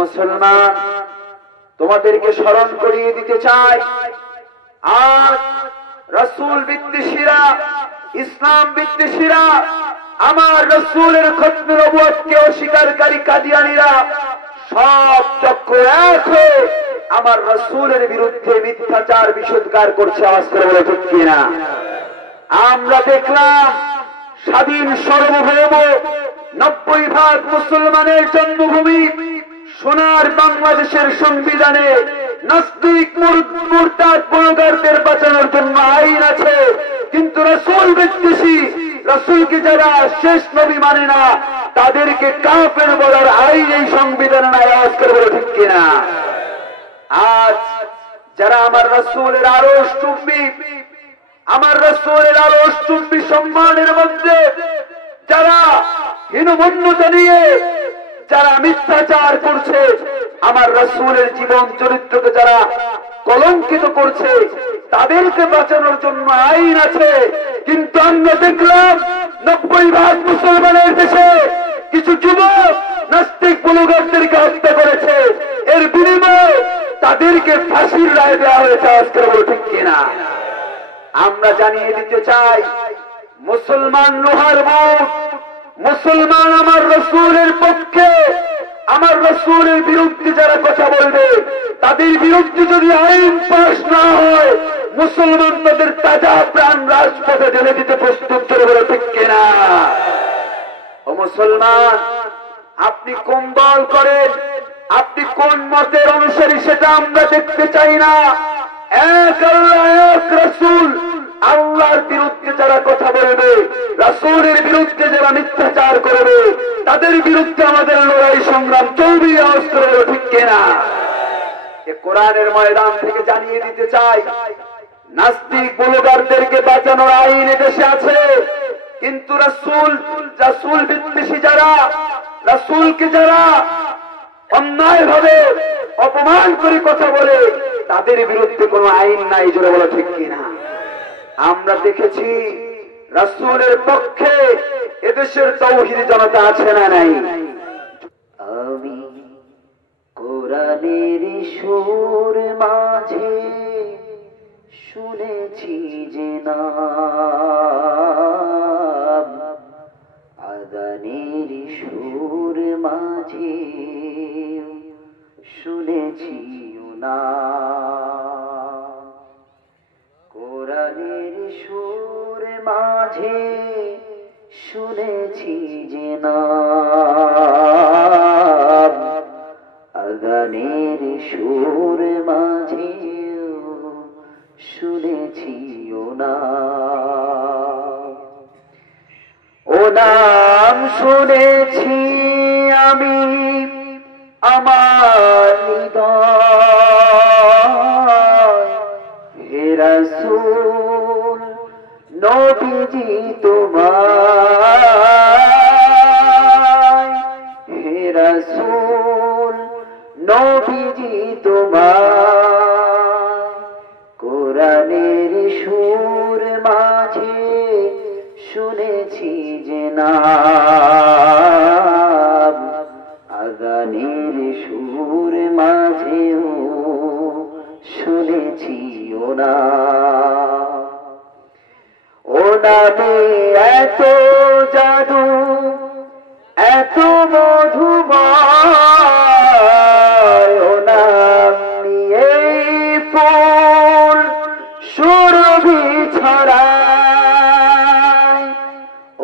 মুসলমান, তোমাদেরকে স্মরণ করিয়ে দিতে চাই, আজ রাসূল বিদ্বেষীরা, ইসলাম বিদ্বেষীরা, আমার রাসূলের খতমে নবুয়তকে অস্বীকারী কাদিয়ানীরা সব চক্র এক হয়ে আমার রাসূলের বিরুদ্ধে মিথ্যাচার বিষোদ্গার করছে। আওয়াজ করে বলে ঠিক কিনা? আমরা দেখলাম স্বাধীন সার্বভৌম 90% মুসলমানের জন্মভূমি সোনার বাংলাদেশের সংবিধানে নাস্তিক মুরতাদ ব্লগারদের বাঁচানোর জন্য আইন আছে, কিন্তু রাসূল বিদ্বেষী, রাসূলকে যারা শেষ নবী মানে না তাদেরকে কাফের বলার আইন এই সংবিধানে নাই। আওয়াজ করে বলে ঠিক কিনা? আজ যারা আমার রাসূলের আরশ চুম্বি, আমার রাসূলের আরশ চুম্বি সম্মানের মধ্যে যারা হীনমন্যতা নিয়ে যারা মিথ্যাচার করছে, আমার রাসূলের জীবন চরিত্রকে যারা কলঙ্কিত করছে, তাদেরকে বাঁচানোর জন্য আইন আছে। কিন্তু আমরা দেখলাম 90% মুসলমানের দেশে কিছু যুবক নাস্তিক ব্লগারদেরকে হত্যা করেছে, এর বিনিময়ে তাদেরকে ফাঁসির রায় দেওয়া হয়েছে। আজকে বলে ঠিক কিনা? আমরা জানিয়ে দিতে চাই, মুসলমান লোহার বুট, মুসলমান আমার রাসূলের পক্ষে, আমার রাসূলের বিরুদ্ধে যারা কথা বলবে তাদের বিরুদ্ধে যদি আইন পাস না হয়, মুসলমান তাদের তাজা প্রাণ রাজপথে ঢেলে দিতে প্রস্তুত। করে বলে ঠিক কিনা? ও মুসলমান, আপনি কোন দল করেন, আপনি কোন মতের অনুসারী সেটা আমরা দেখতে চাই না। এক আল্লাহ, এক রাসূল, আল্লাহর বিরুদ্ধে যারা কথা বলবে, রাসূলের বিরুদ্ধে যারা মিথ্যাচার করবে, তাদের বিরুদ্ধে আমাদের লড়াই সংগ্রাম চলবে। আওয়াজ করে বলে ঠিক কিনা? কোরআনের ময়দান থেকে জানিয়ে দিতে চাই, নাস্তিক ব্লগারদেরকে বাঁচানোর আইন দেশে আছে, কিন্তু রাসূল বিদ্বেষী যারা, রাসূলকে যারা অন্যায় ভাবে অপমান করে কথা বলে, তাদের বিরুদ্ধে কোনো আইন নাই। জোরে বলো ঠিক কিনা? আমরা দেখেছি রাসূলের পক্ষে এদেশের তাওহীদি জনতা আছে না নাই? আমি কোরআনের সুর মাঝে শুনেছি যে নাম, আযানের সুর মাঝে শুনেছি নাম, কোরআনের সুর মাঝে শুনেছি যে নাম, আযানের সুর মাঝে শুনেছি নাম, ও নাম শুনেছি আমি আমার হৃদয়, হে রাসূল নবীজি তোমায়, হে রাসূল নবীজি তোমায়, কোরআনের সুর মাঝে শুনেছি যে নাম, আযানের সুর মাঝেও শুনেছি ও নাম, ও নামে এত জাদু, এত মধুময়, ও নাম নিয়ে ফুল সুরভি ছড়ায়,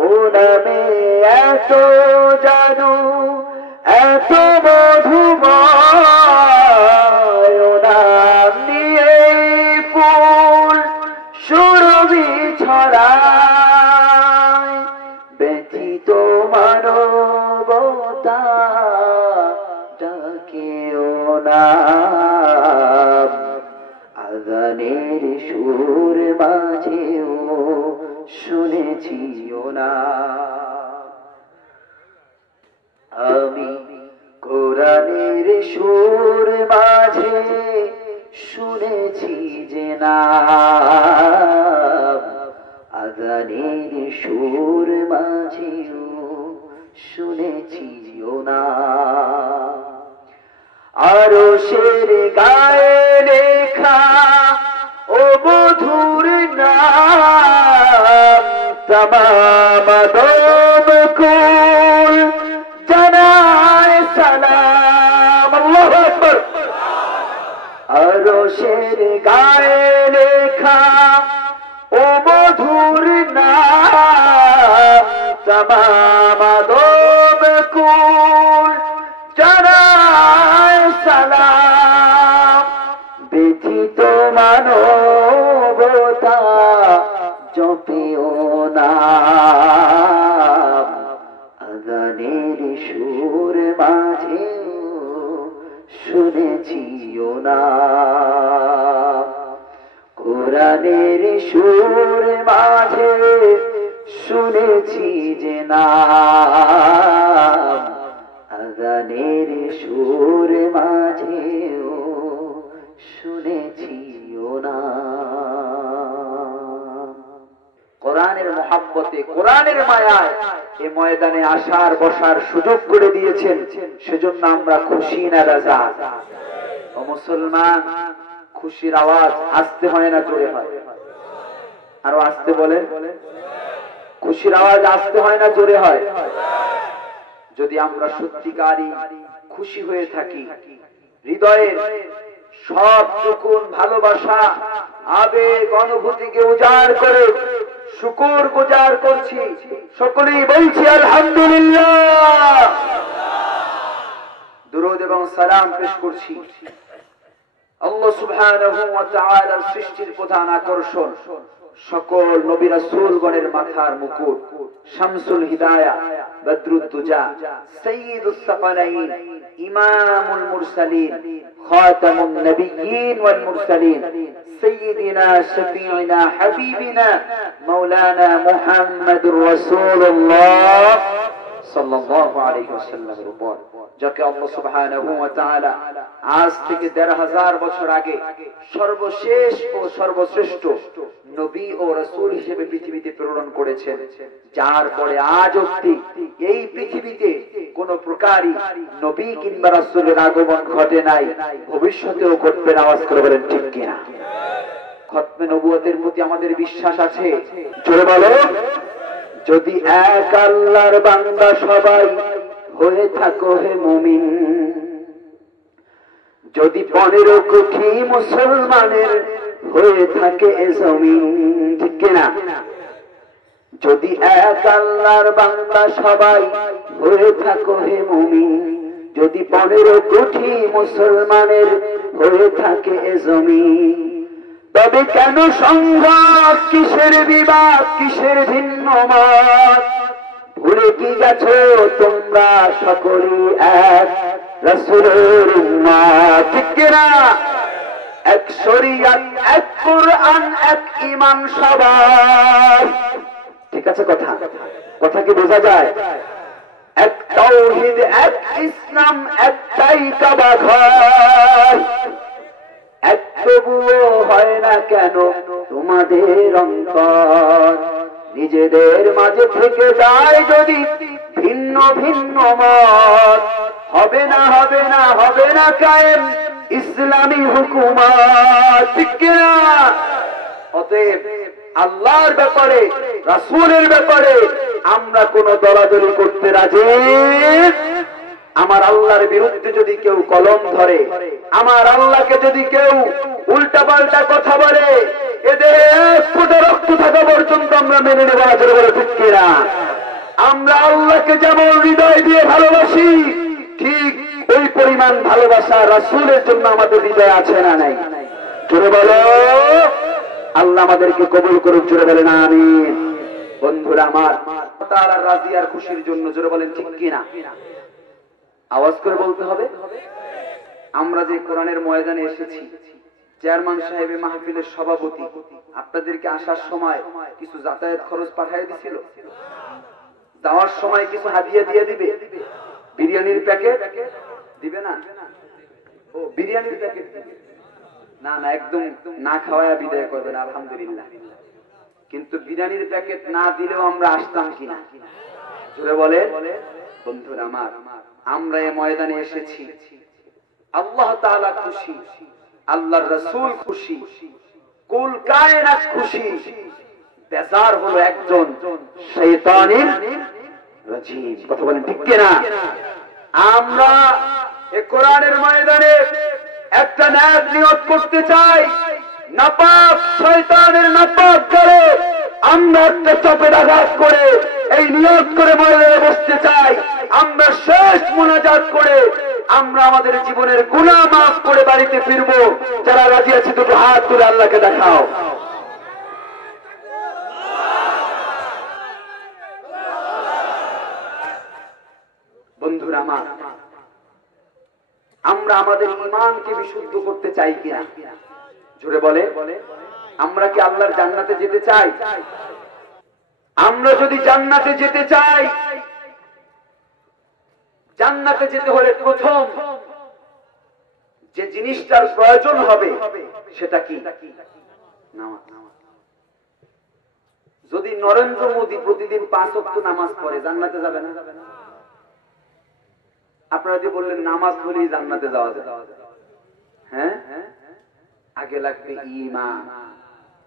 ও নামে এত জাদু, এত মধুময়, ও নাম নিয়ে ফুল সুরভি ছড়ায়, ব্যথিত মানবতা ডাকে ও নাম, আযানের সুর মাঝেও শুনেছি ও নাম, আমি কোরআনের সুর মাঝে শুনেছি যে নাম, আযানের সুর মাঝেও শুনেছি ও নাম, আরশের গায়ে লেখা ও মধুর নাম तमाम आदम कुल জানায় সালাম আল্লাহু আকবার আরশের গায়ে লেখা ও মধুর নাম तमाम आदम कुल জানায় সালাম ব্যথিত মানবতা জপিও নাম আযানের সুর মাঝে শুনেছিও নাম কোরআনের সুর মাঝে শুনেছি যে নাম আযানের সুর মাঝেও শুনেছিও নাম কোরআনের মহব্বতে কোরআনের মায়ায় এই ময়দানে আসার বসার সুযোগ করে দিয়েছেন সেজন্য আমরা খুশি না রাজা ও মুসলমান খুশির আওয়াজ আসতে হয় না জোরে হয় আরো আসতে বলেন খুশির আওয়াজ আসতে হয় না জোরে হয় যদি আমরা সত্যিকারই খুশি হয়ে থাকি হৃদয়ের সব টুকুন ভালোবাসা আবেগ অনুভূতিকে উজাড় করে শুকর গুজার করছি সকলেই বলছি আলহামদুলিল্লাহ দুরূদ এবং সালাম পেশ করছি আল্লাহ সুবহানাহু ওয়া তাআলার সৃষ্টির প্রধান আকর্ষণ সকল নবী রাসূলগণের মাথার মুকুট শামসুল হিদায়া বদরুদ দুজা সাইয়্যিদুস সাকালাইন ইমামুল মুরসালিন খাতামুন নবিয়্যিন ওয়াল মুরসালিন سيدنا شفيعنا حبيبنا مولانا محمد رسول الله صلى الله عليه وسلم যাকে আল্লাহ সুবহানাহু ওয়া তাআলা আজ থেকে ১৫০০০ বছর আগে সর্বশেষ ও সর্বশ্রেষ্ঠ নবী ও রাসূল হিসেবে পৃথিবীতে প্রেরণ করেছেন যার পরে আজ অবধি এই পৃথিবীতে কোন প্রকারই নবী কিংবা রাসূলের আগমন ঘটে নাই ভবিষ্যতেও ঘটবে না আওয়াজ করে বলেন ঠিক কিনা খতমে নবুয়তের প্রতি আমাদের বিশ্বাস আছে জোরে বলো যদি এক আল্লাহর বান্দা সবাই হয়ে থাকো হে মুমিন যদি 15 কোটি মুসলমানের হয়ে থাকে এ জমিন ঠিক কিনা যদি এক আল্লাহর বান্দা সবাই হয়ে থাকো হে মুমিন যদি 15 কোটি মুসলমানের হয়ে থাকে এ জমিন তবে কেন সংঘাত কিসের বিবাদ কিসের ভিন্ন মত ভুলে কি গেছো তোমরা সকলেই এক রাসূলের উম্মত ঠিক কিনা এক শরীয়ত এক কুরআন এক ঈমান সবার ঠিক আছে কথা কি বোঝা যায় এক তাওহীদ এক ইসলাম একটাই কাবা ঘর এক তবুও হয় না কেন তোমাদের অন্তর নিজেদের মাঝে থেকে যায় যদি ভিন্ন ভিন্ন মত হবে না কায়েম ইসলামী হুকুমত ঠিক কিনা অতএব আল্লাহর ব্যাপারে রাসূলের ব্যাপারে আমরা কোন দলাদলি করতে রাজি আমার আল্লাহর বিরুদ্ধে যদি কেউ কলম ধরে আমার আল্লাহকে যদি কেউ উল্টাপাল্টা কথা বলে এদের এক ফোঁটা রক্ত থাকা পর্যন্ত আমরা মেনে নেব না বলে ঠিক কিনা আমরা আল্লাহকে যেমন হৃদয় দিয়ে ভালোবাসি ঠিক ওই পরিমাণ ভালোবাসা রাসূলের জন্য আমাদের হৃদয়ে আছে না নাই জোরে বলো আল্লাহ আমাদেরকে কবুল করুক জোরে বলেন আমিন বন্ধুরা আমার তাআলার রাজি আর খুশির জন্য জোরে বলেন ঠিক কিনা আওয়াজ করে বলতে হবে আমরা যে কোরআনের ময়দানে এসেছি চেয়ারম্যান সাহেব মাহফিলের সভাপতি আপনাদেরকে আসার সময় কিছু যাতায়াত খরচ পাঠিয়ে দিয়েছিল যাওয়ার সময় কিছু হাদিয়া দিয়ে দিবে বিরিয়ানির প্যাকেট দিবে না ও বিরিয়ানির প্যাকেট না একদম না খাওয়ায়া বিদায় করবেন আলহামদুলিল্লাহ কিন্তু বিরিয়ানির প্যাকেট না দিলেও আমরা আসতাম কিনা জোরে বলে বন্ধুরা আমার আমরা এই ময়দানে এসেছি আল্লাহ তাআলা খুশি, আল্লাহর রাসূল খুশি, কুল কায়নাত খুশি, বেজার হলো একজন শয়তানির রাজিম। কথা বলেন ঠিক কি না? আমরা এই কোরআনের ময়দানে একটা ন্যায় নিয়ত করতে চাই, নাপাক শয়তানের নাপাক করে আমরা একটা চপের আঘাত করে এই নিয়ত করে ময়দানে বসতে চাই, আমরা শেষ মুনাজাত করে আমরা আমাদের জীবনের গুনাহ মাফ করে বাড়িতে ফিরবো। যারা রাজি আছে দুটো হাত তুলে আল্লাহকে দেখাও। বন্ধুরা আমার, আমরা আমাদের ঈমানকে বিশুদ্ধ করতে চাই কিনা? জোরে বলে, আমরা কি আল্লাহর জান্নাতে যেতে চাই? আমরা যদি জান্নাতে যেতে চাই, জান্নাতে যেতে হলে প্রথম যে জিনিসটার প্রয়োজন হবে সেটা কি? নামাজ। যদি নরেন্দ্র মোদী প্রতিদিন 5 ওয়াক্ত নামাজ পড়ে জান্নাতে যাবে না? আপনারা যে বললেন নামাজ পড়লেই জান্নাতে যাওয়া যায়, হ্যাঁ? আগে লাগবে ঈমান।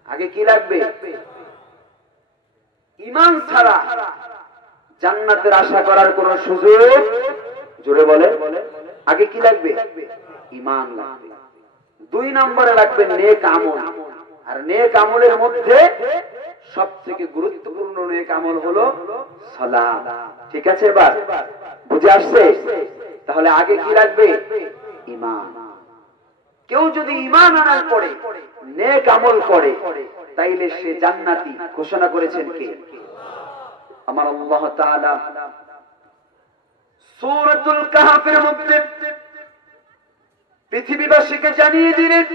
আগে কি লাগবে? ঈমান ছাড়া জান্নাতের আশা করার কোন সুযোগ, জোরে বলে, আগে কি লাগবে? ঈমান লাগবে। 2 নম্বরে লাগবে নেক আমল। আর নেক আমলের মধ্যে সবথেকে গুরুত্বপূর্ণ নেক আমল হলো সালাত। ঠিক আছে, এবার বুঝে আসছে? তাহলে আগে কি লাগবে? ঈমান। কেউ যদি ঈমান আনার পরে নেক আমল করে তাইলে সে জান্নাতি। ঘোষণা করেছেন কে? আমার আল্লাহ তাআলা সূরাতুল কাহফের মধ্যে পৃথিবীবাসীকে জানিয়ে দিলেন,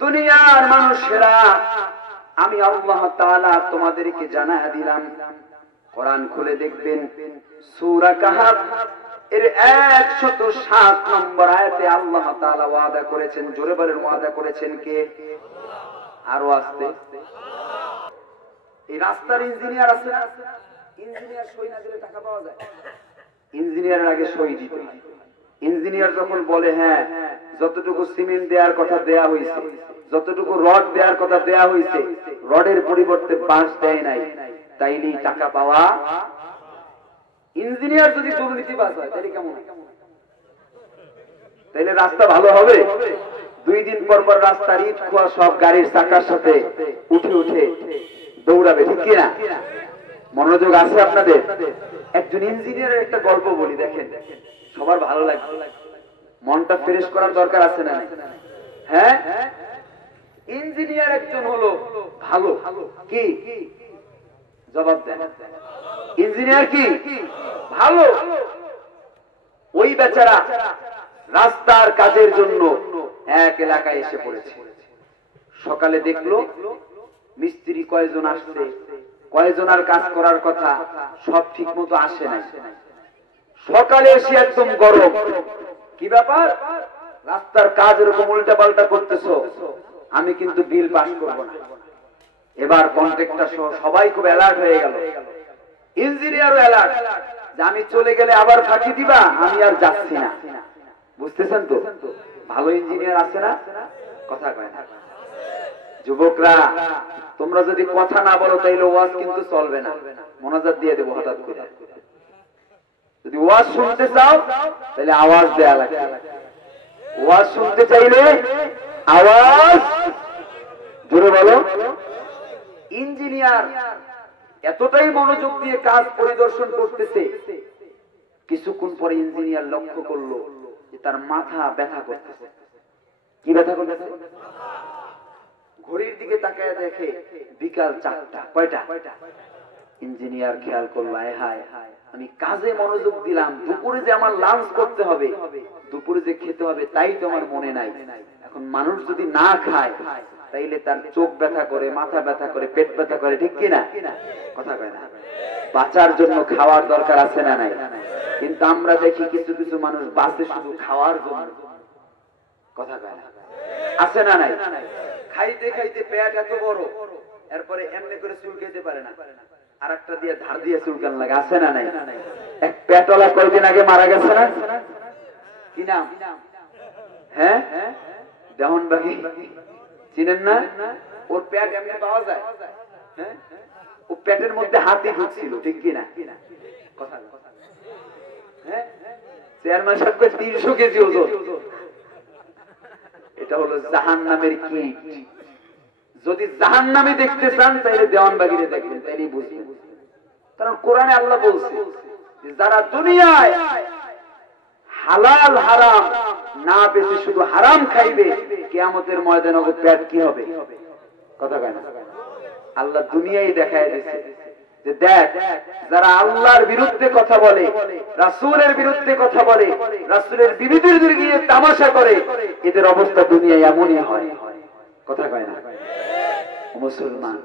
দুনিয়ার মানুষেরা আমি আল্লাহ তাআলা তোমাদেরকে জানায়া দিলাম। কোরআন খুলে দেখবেন সূরা কাহফ এর 107 নম্বর আয়াতে আল্লাহ তাআলা ওয়াদা করেছেন। জোরে বলেন, ওয়াদা করেছেন কে? আরো আসতে। এই রাস্তার ইঞ্জিনিয়ার আছে না? ইঞ্জিনিয়ার সই না দিলে টাকা পাওয়া যায়? ইঞ্জিনিয়ারের আগে সই দিতে হয়। ইঞ্জিনিয়ার যখন বলে হ্যাঁ যতটুকু সিমেন্ট দেওয়ার কথা দেয়া হয়েছে, যতটুকু রড দেওয়ার কথা দেয়া হয়েছে, রডের পরিবর্তে বাঁশ দেয় নাই, তাইলেই টাকা পাওয়া। ইঞ্জিনিয়ার যদি দুর্নীতিবাজ হয় তাহলে কেমন? তাইলে রাস্তা ভালো হবে? 2 দিন পর পর রাস্তার ইট খোয়া সব গাড়ির চাকার সাথে উঠে উঠে দৌড়াবে। ঠিক কিনা? মনোযোগ আছে আপনাদের? একজন ইঞ্জিনিয়ারের একটা গল্প বলি, দেখেন সবার ভালো লাগবে, মনটা ফ্রেশ করার দরকার আছে না? হ্যাঁ, ইঞ্জিনিয়ার একজন হলো ভালো। কি জবাব দেন? ইঞ্জিনিয়ার কি ভালো? ওই বেচারা রাস্তার কাজের জন্য এক এলাকায় এসে পড়েছে। সকালে দেখলো মিস্ত্রি কয়জন আসছে, কয়জনার কাজ করার কথা, সব ঠিক মতো আসে নাই। সকালে এসে একদম গরম, কি ব্যাপার? রাস্তার কাজ এরকম উল্টা পাল্টা করতেছো, আমি কিন্তু বিল পাস করবো না। এবার কন্ট্রাক্টর সহ সবাই খুব অ্যালার্ট হয়ে গেল। ইঞ্জিনিয়ারও অ্যালার্ট যে আমি চলে গেলে আবার ফাঁকি দিবা, আমি আর যাচ্ছি না। বুঝতেছেন তো? ভালো ইঞ্জিনিয়ার আছে না? কথা কয় না। যুবকরা তোমরা যদি কথা না বলো তাইলে ওয়াজ কিন্তু চলবে না। মোনাজাত দিয়ে দেবো হঠাৎ করে। যদি ওয়াজ শুনতে চাও তাহলে আওয়াজ দেয়া লাগে। ওয়াজ শুনতে চাইলে আওয়াজ জোরে বলো। ইঞ্জিনিয়ার এতটাই মনোযোগ দিয়ে কাজ পরিদর্শন করতেছে, কিছুক্ষণ পরে ইঞ্জিনিয়ার লক্ষ্য করলো যে তার মাথা ব্যথা করতেছে। কি ব্যথা করতেছে? ঘড়ির দিকে তাকায় দেখে বিকাল 4টা। কয়টা? ইঞ্জিনিয়ার খেয়াল করলো, আয় হায় আমি কাজে মনোযোগ দিলাম, দুপুরে যে আমার লাঞ্চ করতে হবে, দুপুরে যে খেতে হবে তাই তো আমার মনে নাই। এখন মানুষ যদি না খায় তাইলে তার চোখ ব্যথা করে, মাথা ব্যথা করে, পেট ব্যথা করে। ঠিক কিনা? কথা কয় না। বাঁচার জন্য খাওয়ার দরকার আছে না নাই? কিন্তু আমরা দেখি কিছু কিছু মানুষ বাঁচে শুধু খাওয়ার জন্য। কথা কয় না। আছে না নাই? খাইতে খাইতে পেট এত বড়, এরপরে এমনি করে চুল খেতে পারে না, আর একটা দিয়ে ধার দিয়ে চুলকান লাগে। আছে না নাই? এক পেটওয়ালা কয়েকদিন আগে মারা গেছে না? কি নাম? হ্যাঁ, দেওয়ানবাগী চিনেন না? ওর প্যাট এমনি পাওয়া যায়। হ্যাঁ, ও প্যাটের মধ্যে হাতি ঢুকছিল, ঠিক কিনা? কথা হ্যাঁ, চেয়ারম্যান সাহেব 300 কেজি ওজন। এটা হলো জাহান্নামের কীট। যদি জাহান্নামে দেখতে চান তাহলে দেওয়ানবাগিরে দেখবেন, তাইলেই বুঝবেন। কারণ কোরআনে আল্লাহ বলছে যারা দুনিয়ায় হালাল হারাম না বেঁচে শুধু হারাম খাইবে, কিয়ামতের ময়দানে ওর পেট কি হবে? কথা কয় না? আল্লাহ দুনিয়ায় দেখায় দিয়েছে যে দেখ, যারা আল্লাহর বিরুদ্ধে কথা বলে, রাসূলের বিরুদ্ধে কথা বলে, রাসূলের বিরুদ্ধে গিয়ে তামাশা করে, এদের অবস্থা দুনিয়ায় এমনই হয়। কথা কয় না? মুসলমান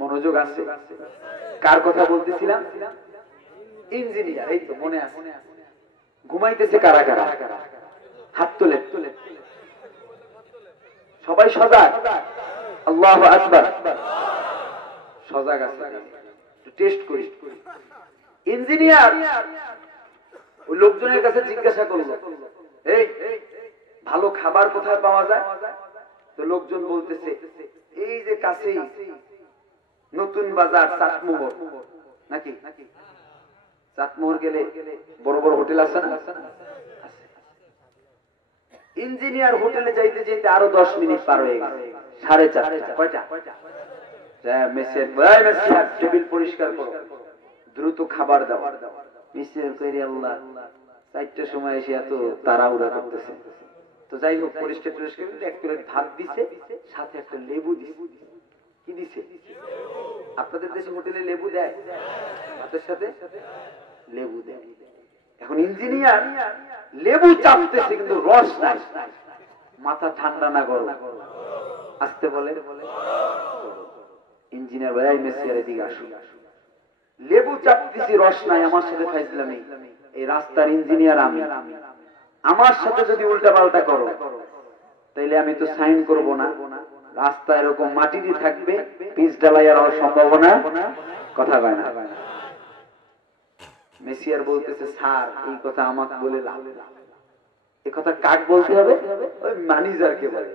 মনোযোগ আছে? কার কথা বলতেছিলাম? ইঞ্জিনিয়ার। এই তো মনে আছে। ঘুমাইতেছে কারা কারা? হাত তোলে। সবাই সজাগ? আল্লাহু আকবার। সজাগ আছে? টেস্ট করি। ইঞ্জিনিয়ার ওই লোকজনের কাছে জিজ্ঞাসা করলো, এই ভালো খাবার কোথায় পাওয়া যায়? তো লোকজন বলতেছে এই যে কাছেই নতুন বাজার চাটমোহর, নাকি? চাটমোহর গেলে বড় বড় হোটেল আছে না? ইঞ্জিনিয়ার হোটেলে যাইতে যাইতে আরো 10 মিনিট পার হয়ে গেছে। 4:30। কয়টা? টেবিল পরিষ্কার করো, দ্রুত খাবার দাও। মিস্ত্রি কইরে আল্লাহ 4টার সময় এসে এত তাড়াহুড়া করতেছে। তো যাই হোক, পরিষ্কার করে এক প্লেট ভাত দিছে, সাথে একটা লেবু দিছে। কি দিছে? আপনাদের দেশে হোটেলে লেবু দেয়? ভাতের সাথে লেবু দেয়। এখন ইঞ্জিনিয়ার লেবু চাপতেছে কিন্তু রস নাই। মাথা ঠান্ডা না গরম? আসতে বলে ইঞ্জিনিয়ার ভাই, মেসিয়ারের দিকে আসুন। লেবু চাপতেছি, রস নাই, আমার সাথে ফাইজলামি। এই রাস্তার ইঞ্জিনিয়ার আমি, আমার সাথে যদি উল্টা পাল্টা করো তাইলে আমি তো সাইন করব না। রাস্তা এরকম মাটিরই থাকবে, পিচ ঢালাই আর সম্ভাবনা। কথা কয় না? মেসিয়ার বলতেছে, স্যার এই কথা আমাকে বলে লাভ। এই কথা কাক বলতে হবে? ওই ম্যানেজারকে বলে।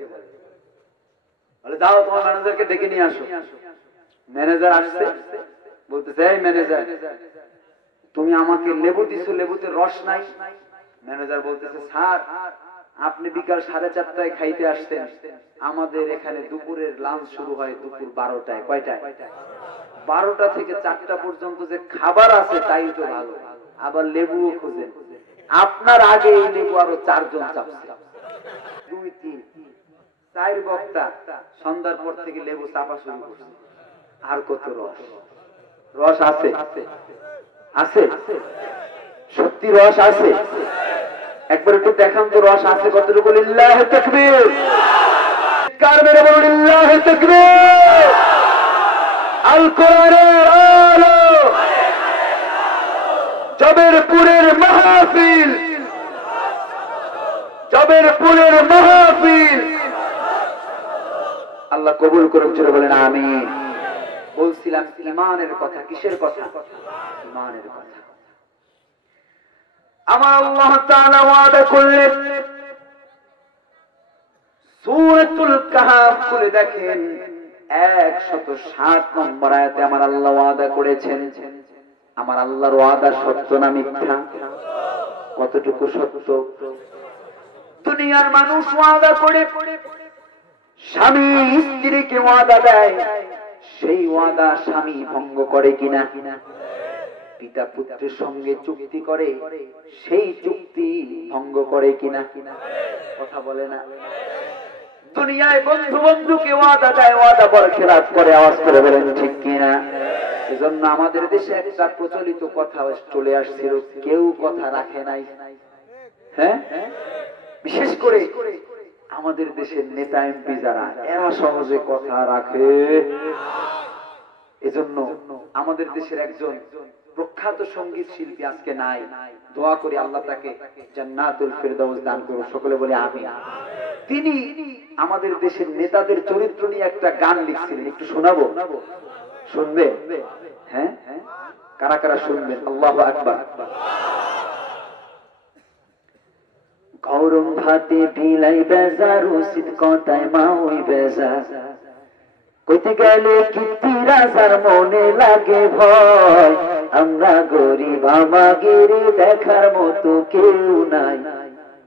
বলে দাও তোমার ম্যানেজারকে ডেকে নিয়ে আসো। ম্যানেজার আসছে, বলতেছে এই ম্যানেজার, তুমি আমাকে লেবু দিছো, লেবুতে রস নাই। ম্যানেজার বলতেছে, স্যার আপনি বিকাল 4:30টায় খাইতে আসতেন, আমাদের এখানে দুপুরের লাঞ্চ শুরু হয় দুপুর 12টায়। কয়টায়? 12টা থেকে 4টা পর্যন্ত যে খাবার আছে তাই তো ভালো, আবার লেবুও খুঁজেন। আপনার আগে এই লেবু আরো 4 জন চাপছে। 2, 3, 4 বক্তা সন্ধ্যার পর থেকে লেবু চাপা শুরু করছে। আর কত রস? রস আছে? আছে? সত্যি রস আছে? একবার একটু দেখান তো রস আছে কতটুকু? লিল্লাহি তাকবীর। কার মেরে বলুন লিল্লাহি তাকবীর। আল কোরআনের আলো, জবেরপুরের মাহফিল, জবেরপুরের মাহফিল আল্লাহ কবুল করুন। চলে বলেন আমিন। বলছিলাম ঈমানের কথা। কিসের কথা? ঈমানের কথা। আমার আল্লাহ তাআলা ওয়াদা করলেন, সূরাতুল কাহফ খুলে দেখেন 107 নম্বর আয়াতে আমার আল্লাহ ওয়াদা করেছেন। আমার আল্লাহর ওয়াদা সত্য না মিথ্যা? কতটুকু সত্য? দুনিয়ার মানুষ ওয়াদা করে, স্বামী স্ত্রীকে ওয়াদা দেয়, সেই ওয়াদা স্বামী ভঙ্গ করে কিনা? পিতা পুত্রের সঙ্গে চুক্তি করে, সেই চুক্তি ভঙ্গ করে কিনা? কথা বলে না? দুনিয়ায় বন্ধু বন্ধুকে ওয়াদা দেয়, ওয়াদা পর খেলাফ করে। আওয়াজ করে বলেন ঠিক কিনা? এজন্য আমাদের দেশে একটা প্রচলিত কথা চলে আসছিল, কেউ কথা রাখে নাই। হ্যাঁ, বিশেষ করে আমাদের দেশের নেতা এমপি যারা, এরা সহজে কথা রাখে। এজন্য আমাদের দেশের একজন প্রখ্যাত সঙ্গীত শিল্পী আজকে নাই। দোয়া করি আল্লাহ তাকে জান্নাতুল ফেরদাউস দান করুন। সকলে বলে আমিন। তিনি আমাদের দেশের নেতাদের চরিত্র নিয়ে একটা গান লিখছিলেন, একটু শোনাবো? শুনবে? হ্যাঁ, কারা কারা শুনবেন? আল্লাহু আকবার। গরম ভাতে বিলাই বেজার উচিত কথায় মা ওই বেজা কইতে গেলে কীর্তি রাজার মনে লাগে ভয় আমরা গরিব আমাগিরি দেখার মতো কেউ নাই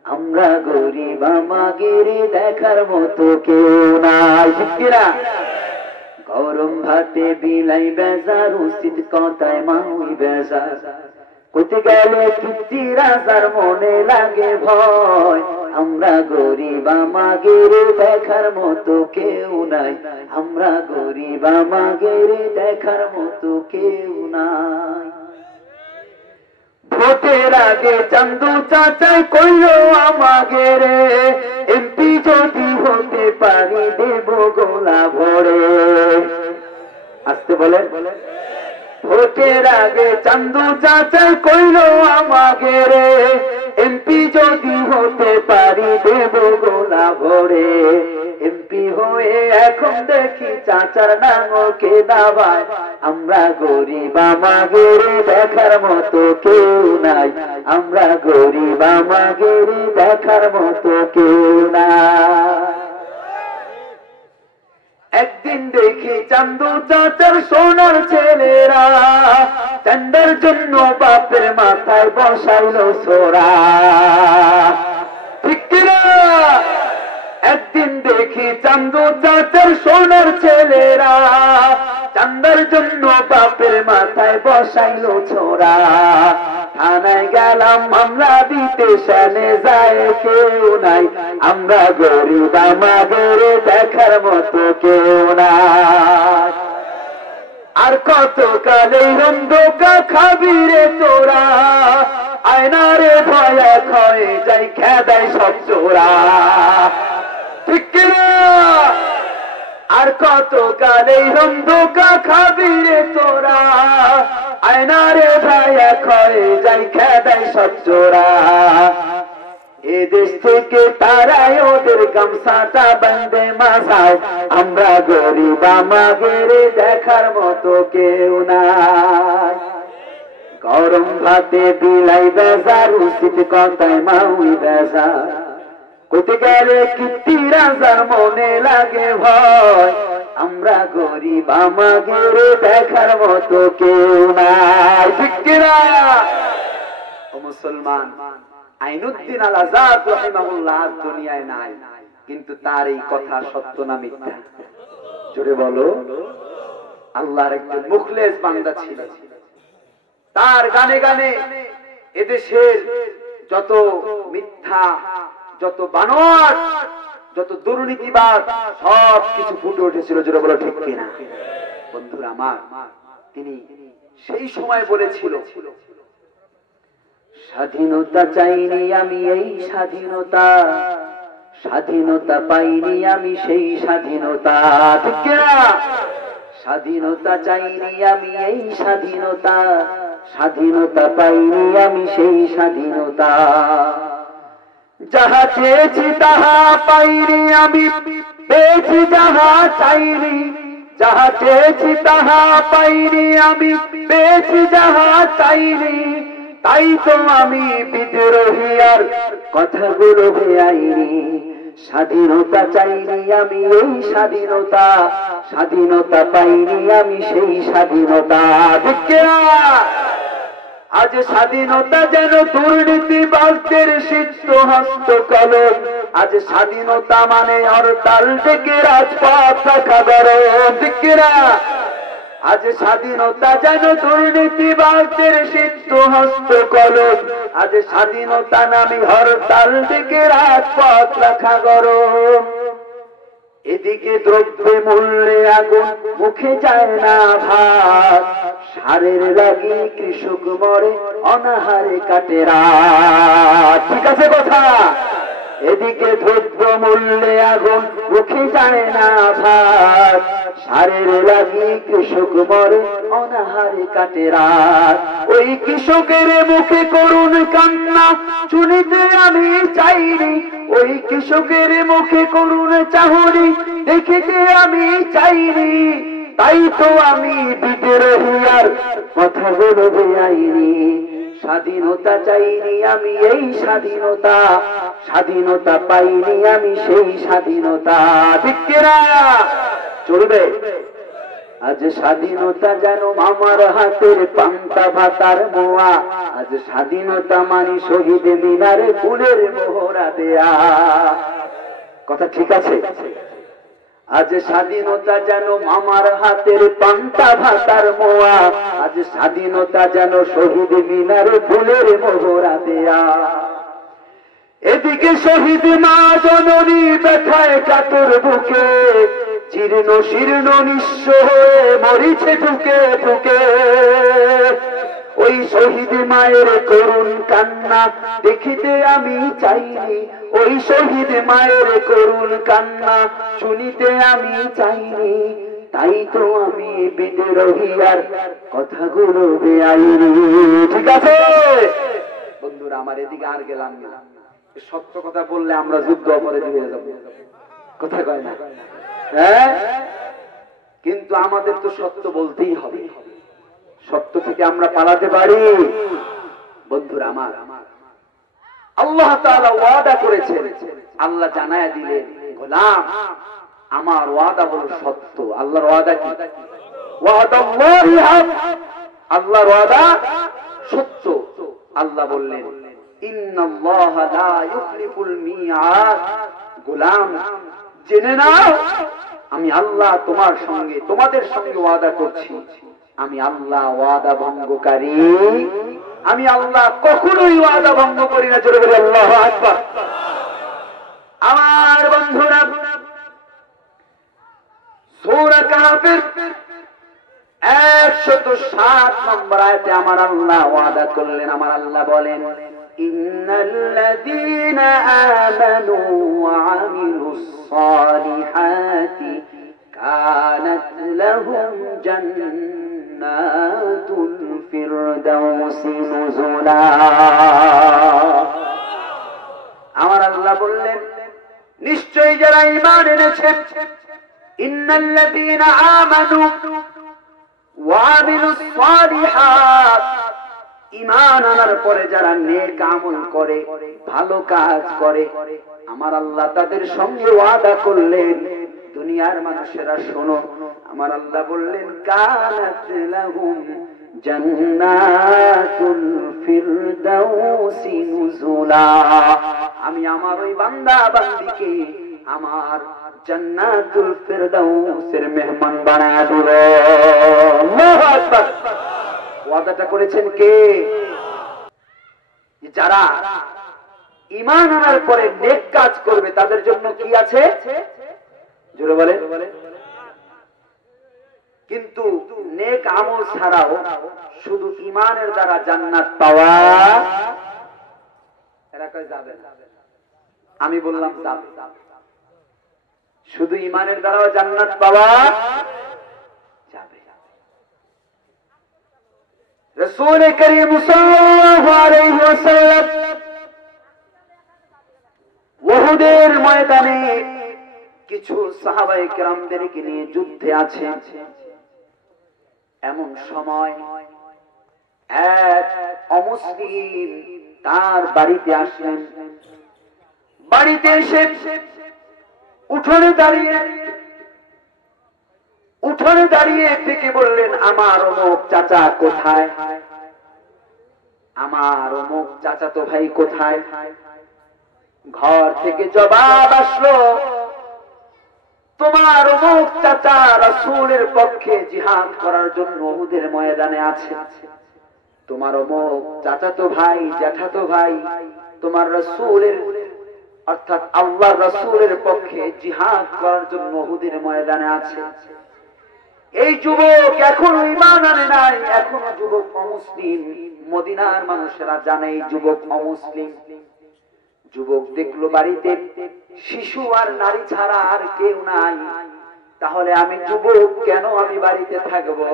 আমরা গরিব আমাগিরি দেখার মতো কেউ নাই ঠিক কিনা গরম ভাতে বিলাই বেজার উচিত কথায় মা ওই বেজা কইতে গেলে কীর্তি রাজার মনে লাগে ভয় আমরা গরিব আমাগের দেখার মতো কেউ নাই আমরা গরিব আমাগের দেখার মতো কেউ নাই ভোটের আগে চান্দু চাচাই কইলো আমাগের এমপি যদি হতে পারি দেব গোলা ভরে আসতে বলেন ভোটের আগে চান্দু চাচাই কইলো আমাগের এমপি যদি হতে পারি দেব গোলা ভরে এমপি হয়ে এখন দেখি চাচার নাঙলকে দাবায় আমরা গরিব আমাগের দেখার মতো কেউ নাই আমরা গরিব আমাগের দেখার মতো কেউ নাই একদিন দেখি চান্দু চাচার সোনার ছেলেরা চান্দার জন্য বাপের মাথায় বসাইলো সোরা ঠিক কিনা একদিন দেখি চান্দু চাচার সোনার ছেলেরা চান্দার জন্য বাপের মাথায় বসাইলো ছোরা থানায় গেলাম মামলা দিতে সেনে যায় কেউ নাই আমরা গরিব আমাদের দেখার মতো কেউ নাই আর কত কালে রন্ধকা খাবি রে তোরা আয়নারে ভয়া খয়ে যাই খেদায় সব চোরা ঠিক কিনা আর কত কালে রন্ধকা খাবি রে তোরা আয়নারে ভয়া খয়ে যাই খেদায় সব চোরা এদেশ থেকে তারাই ওদের গামছাটা বাঁধে মাথায় আমরা গরিব আমাদের দেখার মতো কেউ নাই গরম ভাতে বিলাই বেজার উচিত কথায় মাউই বেজা কইতে গেলে কীর্তি রাজার মনে লাগে ভয় আমরা গরিব আমাদের দেখার মতো কেউ নাই ঠিক কিনা ও মুসলমান আইনুদ্দিন আল আজাদ রাহিমাহুল্লাহ দুনিয়ায় নাই কিন্তু তার এই কথা সত্য না মিথ্যা জোরে বলো আল্লাহর একজন মুখলেস বান্দা ছিল তার গানে গানে এদেশের যত মিথ্যা যত বানোয়াট যত দুর্নীতিবাদ সব কিছু ফুটে উঠেছিল জোরে বলো ঠিক কিনা বন্ধুরা আমার তিনি সেই সময় বলেছিল স্বাধীনতা চাইনি আমি এই স্বাধীনতা স্বাধীনতা পাইনি আমি সেই স্বাধীনতা ঠিক না স্বাধীনতা চাইনি আমি এই স্বাধীনতা স্বাধীনতা পাইনি আমি সেই স্বাধীনতা যাহা চেয়েছি তাহা পাইনি আমি পেয়েছি যাহা চাইনি যাহা চেয়েছি তাহা পাইনি আমি পেয়েছি যাহা চাইনি তাই তো আমি বিদ্রোহী আর কথাগুলো বেআইনি স্বাধীনতা চাইনি আমি এই স্বাধীনতা স্বাধীনতা পাইনি আমি সেই স্বাধীনতা ঠিক কিনা আজ স্বাধীনতা যেন দুর্নীতিবাজদের সিদ্ধ হস্ত কলম আজ স্বাধীনতা মানে হরতাল থেকে রাজপথ রাখা গরম ঠিক কিনা আজ স্বাধীনতা যেন দুর্নীতিবাজদের সিদ্ধ হস্ত কলম আজ স্বাধীনতা নামে হরতাল থেকে রাজপথ রাখা গরম এদিকে দ্রব্যে মূল্যে আগুন মুখে যায় না ভাত সারের লাগি কৃষক মরে অনাহারে কাটে রাত ঠিক আছে কথা এদিকে দ্রব্য মূল্যে আগুন মুখে যায় না ভাত সারের লাগি কৃষক মরে অনাহারে কাটে রাত ওই কৃষকের মুখে করুণ কান্না শুনিতে আমি চাইনি ওই কৃষকের মুখে করুণ চাহনি দেখিতে আমি চাইনি তাই তো আমি বিদ্রোহী আর কথাগুলো বেআইনি স্বাধীনতা চাইনি আমি এই স্বাধীনতা, স্বাধীনতা পাইনি আমি সেই স্বাধীনতা। ঠিক কিনা? চলবে? আজ স্বাধীনতা যেন আমার হাতের পান্তা ভাতার মোয়া, আজ স্বাধীনতা মানি শহীদ মিনারে ফুলের মোহরা দেয়া। কথা ঠিক আছে? আজ স্বাধীনতা যেন আমার হাতের পান্তা ভাতার মোয়া, আজ স্বাধীনতা যেন শহীদ মিনারে ফুলের মোহরা দেয়া। এদিকে শহীদ মা জননী ব্যথায় কাতর বুকে, জীর্ণ শীর্ণ নিঃস্ব হয়ে মরিছে ঢুকে ঢুকে। ওই শহীদ মায়ের করুণ কান্না দেখিতে আমি চাইনি, ওই শহীদ মায়ের করুণ কান্না শুনিতে আমি চাইনি। তাই তো আমি বিদ্রোহী আর কথাগুলো বেআইনি। ঠিক আছে বন্ধুরা, আমার এদিকে আর গেলাম না। সত্য কথা বললে আমরা যুদ্ধ অপরাধী হয়ে যাব, কথা কয় না? হ্যাঁ, কিন্তু আমাদের তো সত্য বলতেই হবে। সত্য থেকে আমরা পালাতে পারি? বন্ধুরা আমার, আল্লাহ তাআলা ওয়াদা করেছেন, আল্লাহ জানায়া দিলেন, গোলাম আমার ওয়াদা হলো সত্য। আল্লাহর ওয়াদা কি? ওয়াদাল্লাহি হক, আল্লাহর ওয়াদা সত্য। আল্লাহ বললেন, ইন্নাল্লাহা লা ইউখলিফুল মিআদ। গোলাম জেনে নাও, আমি আল্লাহ তোমার সঙ্গে, তোমাদের সঙ্গে ওয়াদা করছি, আমি আল্লাহ ওয়াদা ভঙ্গকারী, আমি আল্লাহ কখনোই ওয়াদা ভঙ্গ করি না। জোরে বলে আল্লাহু আকবার। আমার বন্ধুরা, সূরা কাহফের 107 নম্বর আয়াতে আমার আল্লাহ ওয়াদা করলেন, আমার আল্লাহ বলেন, ইন্নাল্লাযীনা আমানু ওয়া আমিলুস সালিহাতি কানাত লাহুম জান্নাতুল ফিরদাউসি নুজুলা। আমার আল্লাহ বললেন, নিশ্চয়ই যারা ঈমান এনেছে, ইন্নাল্লাযীনা আমানু ওয়া আমিলুস সালিহাত, ঈমান আনার পরে যারা নেক আমল করে, ভালো কাজ করে, আমার আল্লাহ তাদের সঙ্গে ওয়াদা করলেন। দুনিয়ার মানুষেরা শোনো, আমার আল্লাহ বললেন, কানাত লাহুম জান্নাতুল ফিরদাউসি নুজুলা। আমি আমার ওই বান্দা বান্দিকে আমার জান্নাতুল ফিরদাউসের মেহমান বানায়া দেব। আল্লাহু আকবার। ওয়াদাটা করেছেন কে? যারা ঈমান আনার পরে নেক কাজ করবে তাদের জন্য কি আছে? জোরে বলেন। কিন্তু নেক আমল ছাড়াও শুধু ঈমানের দ্বারা জান্নাত পাওয়া, এরা কই যাবে? আমি বললাম যাবে। শুধু ঈমানের দ্বারাও জান্নাত পাওয়া যাবে। রাসূল করিম সাল্লাল্লাহু আলাইহি ওয়াসাল্লাম উহুদের ময়দানে কিছু সাহাবায়ে কেরামদেরকে নিয়ে যুদ্ধে আছে। এমন সময় এক অমুসলিম তার বাড়িতে আসলেন। বাড়িতে এসে উঠোনে দাঁড়িয়ে থেকে বললেন, আমার অমুক চাচা কোথায়? আমার অমুক চাচাতো ভাই কোথায়? ঘর থেকে জবাব আসলো, তোমার অমুক চাচা রাসূলের পক্ষে জিহাদ করার জন্য উহুদের ময়দানে আছে। তোমার অমুক চাচাতো ভাই, জ্যাঠাতো ভাই তোমার রাসূলের অর্থাৎ আল্লাহর রাসূলের পক্ষে জিহাদ করার জন্য উহুদের ময়দানে আছে। এই যুবক এখনো ঈমান আনে নাই, এখনো যুবক অমুসলিম। মদিনার মানুষেরা জানে এই যুবক অমুসলিম। যুবক দেখলো বাড়িতে শিশু আর নারী ছাড়া আর কেউ নাই। তাহলে আমি যুবক কেন আমি বাড়িতে থাকবো?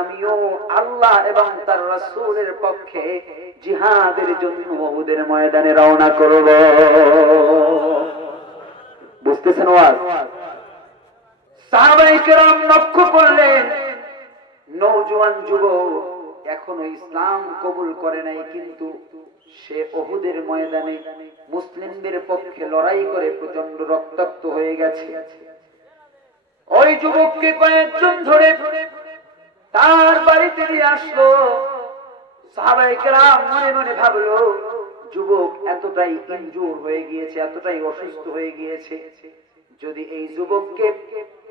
আমিও আল্লাহ এবং তার রাসূলের পক্ষে জিহাদের জন্য উহুদের ময়দানে রওনা করব। বুঝতেছেন ওয়াজ? সাহাবায়ে কেরাম লক্ষ্য করলেন নওজোয়ান যুবক এখনো ইসলাম কবুল করে নাই, কিন্তু সে উহুদের ময়দানে মুসলিমদের পক্ষে লড়াই করে প্রচন্ড রক্তাক্ত হয়ে গেছে। ওই যুবককে কয়েকজন ধরে তার বাড়িতে নিয়ে আসলো। সাহাবায়ে কেরাম মনে মনে ভাবলো, যুবক এতটাই ইনজুর হয়ে গিয়েছে, এতটাই অসুস্থ হয়ে গিয়েছে, যদি এই যুবককে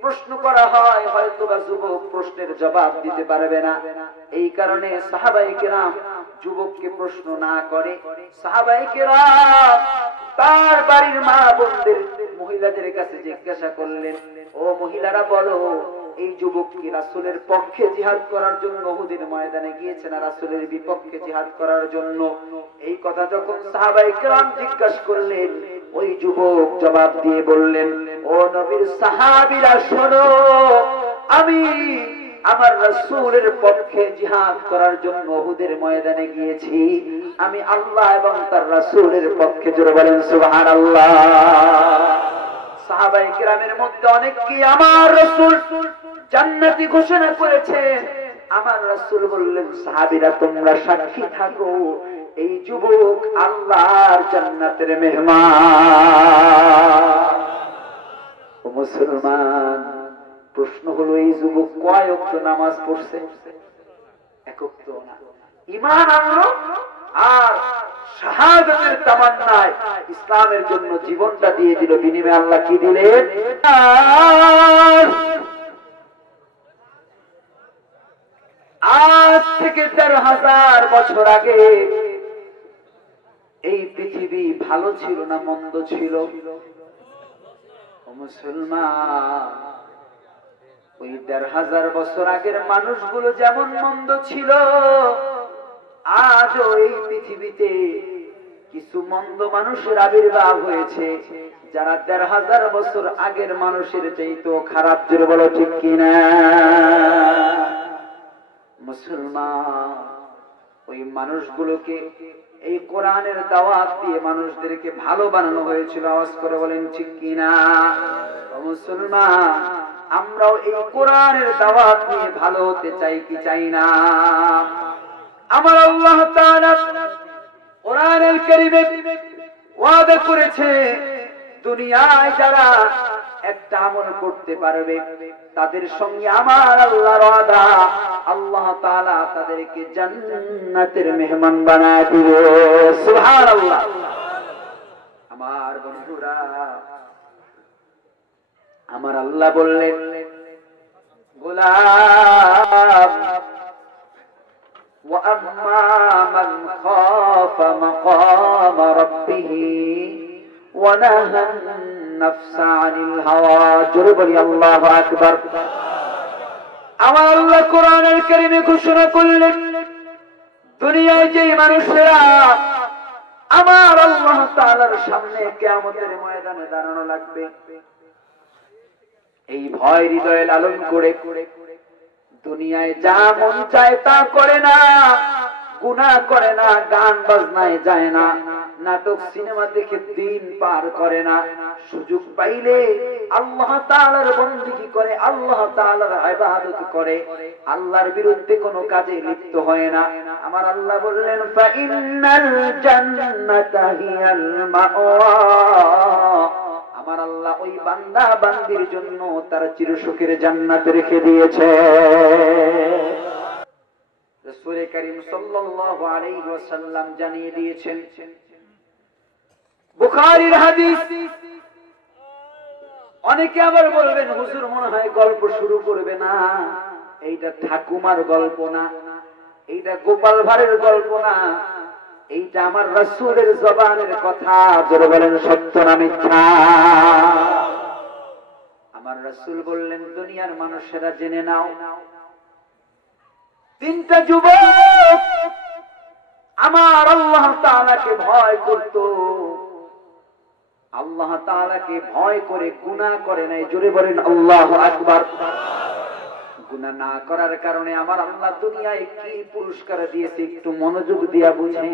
প্রশ্ন করা হয় হয়তো বা যুবক প্রশ্নের জবাব দিতে পারবে না। এই কারণে সাহাবায়ে কেরাম যুবককে প্রশ্ন না করে সাহাবায়ে কেরাম তার বাড়ির মা বোনদের মহিলাদের কাছে জিজ্ঞাসা করলেন, ও মহিলারা বলো, এই যুবক কি রাসূলের পক্ষে জিহাদ করার জন্য উহুদের ময়দানে গিয়েছে না রাসূলের বিপক্ষে জিহাদ করার জন্য? এই কথা যখন সাহাবায়ে কেরাম জিজ্ঞাসা করলেন, ওই যুবক জবাব দিয়ে বললেন, ও নবীর সাহাবীরা শোনো, আমি আমার রাসূলের পক্ষে জিহাদ করার জন্য উহুদের ময়দানে গিয়েছি। আমি আল্লাহ এবং তার রাসূলের পক্ষে। জোরে বলেন সুবহানাল্লাহ। সাহাবায়ে কেরামের মধ্যে অনেকে আমার রাসূল জান্নাতি ঘোষণা করেছে। আমার রাসূল বললেন, সাহাবীরা তোমরা সাক্ষী থাকো, এই যুবক আল্লাহর জান্নাতের মেহমান। ও মুসলমান, প্রশ্ন হলো, এই যুবক কয় ওয়াক্ত নামাজ পড়ছে? এক ওয়াক্ত না। ঈমান আনলো আর শাহাদাতের তামান্নায় ইসলামের জন্য জীবনটা দিয়ে দিল। বিনিময়ে আল্লাহ কি দিলেন? আজ থেকে ১৩,০০০ বছর আগে এই পৃথিবী ভালো ছিল না মন্দ ছিল? ও মুসলমান, ওই ১৩,০০০ বছর আগের মানুষগুলো যেমন মন্দ ছিল, আজও এই পৃথিবীতে কিছু মন্দ মানুষের আবির্ভাব হয়েছে, যারা ১৩,০০০ বছর আগের মানুষের চাইতেও খারাপ। জোরে বলো ঠিক কিনা? মুসলমান, ওই মানুষগুলোকে এই কোরআনের দাওয়াত দিয়ে মানুষদেরকে ভালো বানানো হয়েছিল। আওয়াজ করে বলেন ঠিক কিনা? মুসলমান, আমরাও এই কোরআনের দাওয়াত নিয়ে ভালো হতে চাই কি চাই না? আমার আল্লাহ তাআলা কোরআনুল কারীমে ওয়াদা করেছে, দুনিয়ায় যারা একটা আমল করতে পারবে তাদের সঙ্গে আমার আল্লাহর ওয়াদা, আল্লাহ তাআলা তাদেরকে জান্নাতের মেহমান বানায় দিবে। সুবহানাল্লাহ। আমার বন্ধুরা, আমার আল্লাহ বললেন, গোলাম وَأَمَّا مَنْ خَافَ مَقَامَ رَبِّهِ وَنَهَى النَّفْسَ عَنِ الْهَوَى। জোরে বলি আল্লাহু আকবার। আমার আল্লাহ কোরআনুল কারীমে ঘোষণা করলেন, দুনিয়ায় যে মানুষেরা আমার আল্লাহ তাআলার সামনে কিয়ামতের ময়দানে দাঁড়ানো লাগবে, এই ভয় হৃদয়ে লালন করে দুনিয়ায় যা মন চায় তা করে না, গুনাহ করে না, গান বাজনায় যায় না, নাটক সিনেমা দেখে দিন পার করে না, সুযোগ পাইলে আল্লাহ তাআলার বندگی করে, আল্লাহ তাআলার ইবাদত করে, আল্লাহর বিরুদ্ধে কোনো কাজে লিপ্ত হয় না। আমার আল্লাহ বললেন, ফাইন্নাল জান্নাতা হিয়াল মাওয়া। আমার আল্লাহ ওই বান্দা বান্দির জন্য তার চিরসুখের জান্নাত রেখে দিয়েছে। রাসূল কারীম সাল্লাল্লাহু আলাইহি ওয়াসাল্লাম জানিয়ে দিয়েছেন, বুখারীর হাদিস। অনেকে আবার বলবেন, হুজুর মনে হয় গল্প শুরু করবে না, এইটা ঠাকুমার গল্প না, এইটা গোপাল ভাঁড়ের গল্প না, এইটা আমার রাসূলের জবানের কথা। জোরে বলেন সত্য না মিথ্যা? আমার রাসূল বললেন, দুনিয়ার মানুষেরা জেনে নাও, তিনটা যুবক আমার আল্লাহ তাআলাকে ভয় করত, আল্লাহ তাআলাকে ভয় করে গুনাহ করে নাই। জোরে বলেন আল্লাহু আকবার। গুনাহ না করার কারণে আমার আল্লাহ দুনিয়ায় কি পুরস্কার দিয়েছে একটু মনোযোগ দিয়া বুঝে।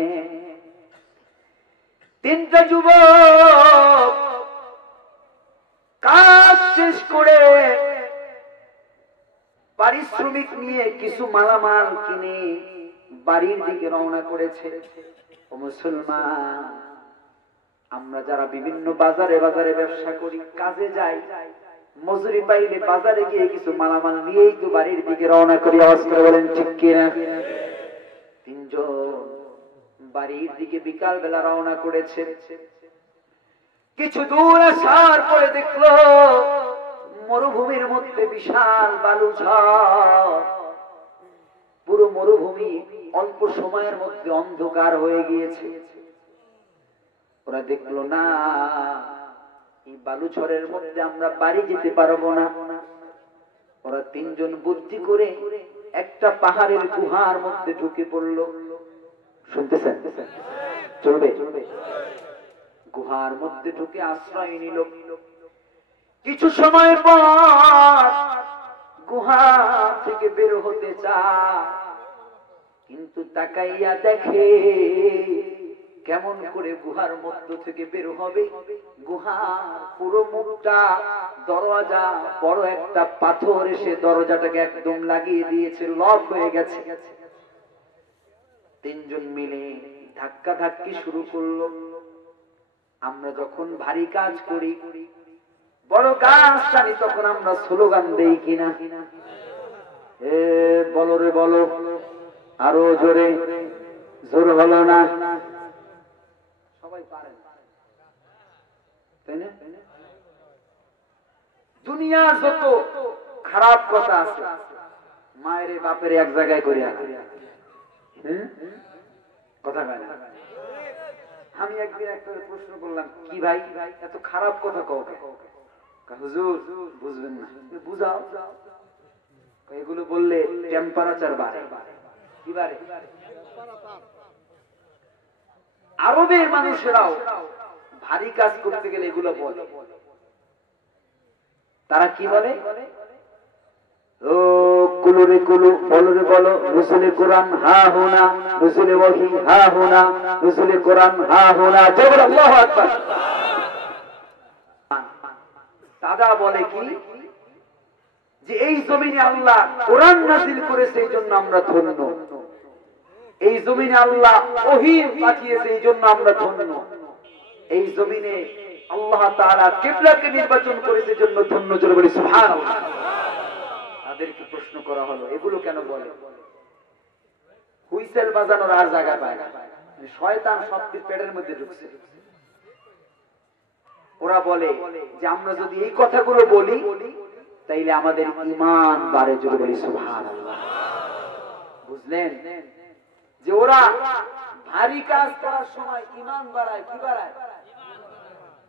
তিনটা যুবক কাজ শেষ করে পারিশ্রমিক নিয়ে কিছু মালামাল কিনে বাড়ির দিকে রওনা করেছে। ও মুসলমান, আমরা যারা বিভিন্ন বাজারে বাজারে ব্যবসা করি, কাজে যাই, মজুরি পাইলে বাজারে গিয়ে কিছু মালামাল নিয়েই তো বাড়ির দিকে রওনা করি। আওয়াজ করে বলেন ঠিক কিনা? তিনজন বাড়ির দিকে বিকাল বেলা রওনা করেছে। কিছু দূর আসার পরে দেখলো মরুভূমির মধ্যে বিশাল বালুঝড়। পুরো মরুভূমি অল্প সময়ের মধ্যে অন্ধকার হয়ে গিয়েছে। ওরা দেখলো না, এই বালুঝড়ের মধ্যে আমরা বাড়ি যেতে পারবো না। ওরা তিনজন বুদ্ধি করে একটা পাহাড়ের গুহার মধ্যে ঢুকে পড়লো। শুনতেছেন? চলবে? গুহার মধ্যে ঢুকে আশ্রয় নিল। কিছু সময় পর গুহা থেকে বের হতে চায়, কিন্তু তাকাইয়া দেখে কেমন করে গুহার মধ্য থেকে বের হবে। গুহার পুরো মুখটা দরজা, বড় একটা পাথর এসে দরজাটাকে একদম লাগিয়ে দিয়েছে, লক হয়ে গেছে। তিনজন মিলে ধাক্কা ধাক্কি শুরু করলো। আমরা যখন ভারী কাজ করি, বড় কাজ জানি, তখন আমরা স্লোগান দেই কিনা? এ বলো রে বলো, আরো জোরে। জোর হলো না, সবাই পারে, তাই না? দুনিয়া যত খারাপ কথা আছে, মায়ের বাপের এক জায়গায় করিয়া কথা কয় না। আমি একদিন একটা প্রশ্ন করলাম, কি ভাই এত খারাপ কথা কও? হুজুর বুঝবেন না। বুঝাও। এগুলো বললে টেম্পারেচার বাড়ে। কি বাড়ে? আরবের মানুষেরাও ভারী কাজ করতে গেলে এগুলো বলে। তারা কি বলে? ও কুলু রে কুলু, বলো রে বলো, রসুলে কোরআন হা হোনা, রসুলে ওহী হা হোনা, রসুলে কোরআন হা হোনা। জোরে আল্লাহু আকবার। তারা বলে কি যে এই জমিনে আল্লাহ কোরআন নাযিল করেছে, এই জন্য আমরা ধন্য। এই জমিনে আল্লাহ ওহী পাঠিয়েছে, এই জন্য আমরা ধন্য। এই জমিনে আল্লাহ তাআলা কিবলাকে নির্বাচন করেছে, এই জন্য ধন্য। জোরে বলি সুবহানাল্লাহ। তাদেরকে প্রশ্ন করা হলো, এগুলো কেন বলে? হুইসেল বাজানোর আর জায়গা পায় না, শয়তান সবটি পেটের মধ্যে ঢুকছে। ওরা বলে যে আমরা যদি এই কথাগুলো বলি তাইলে আমাদের ঈমান বাড়ে। জোরে বলি সুবহানাল্লাহ। বুঝলেন যে ওরা ভারী কাজ করার সময় ঈমান বাড়ায়, কি বাড়ায়?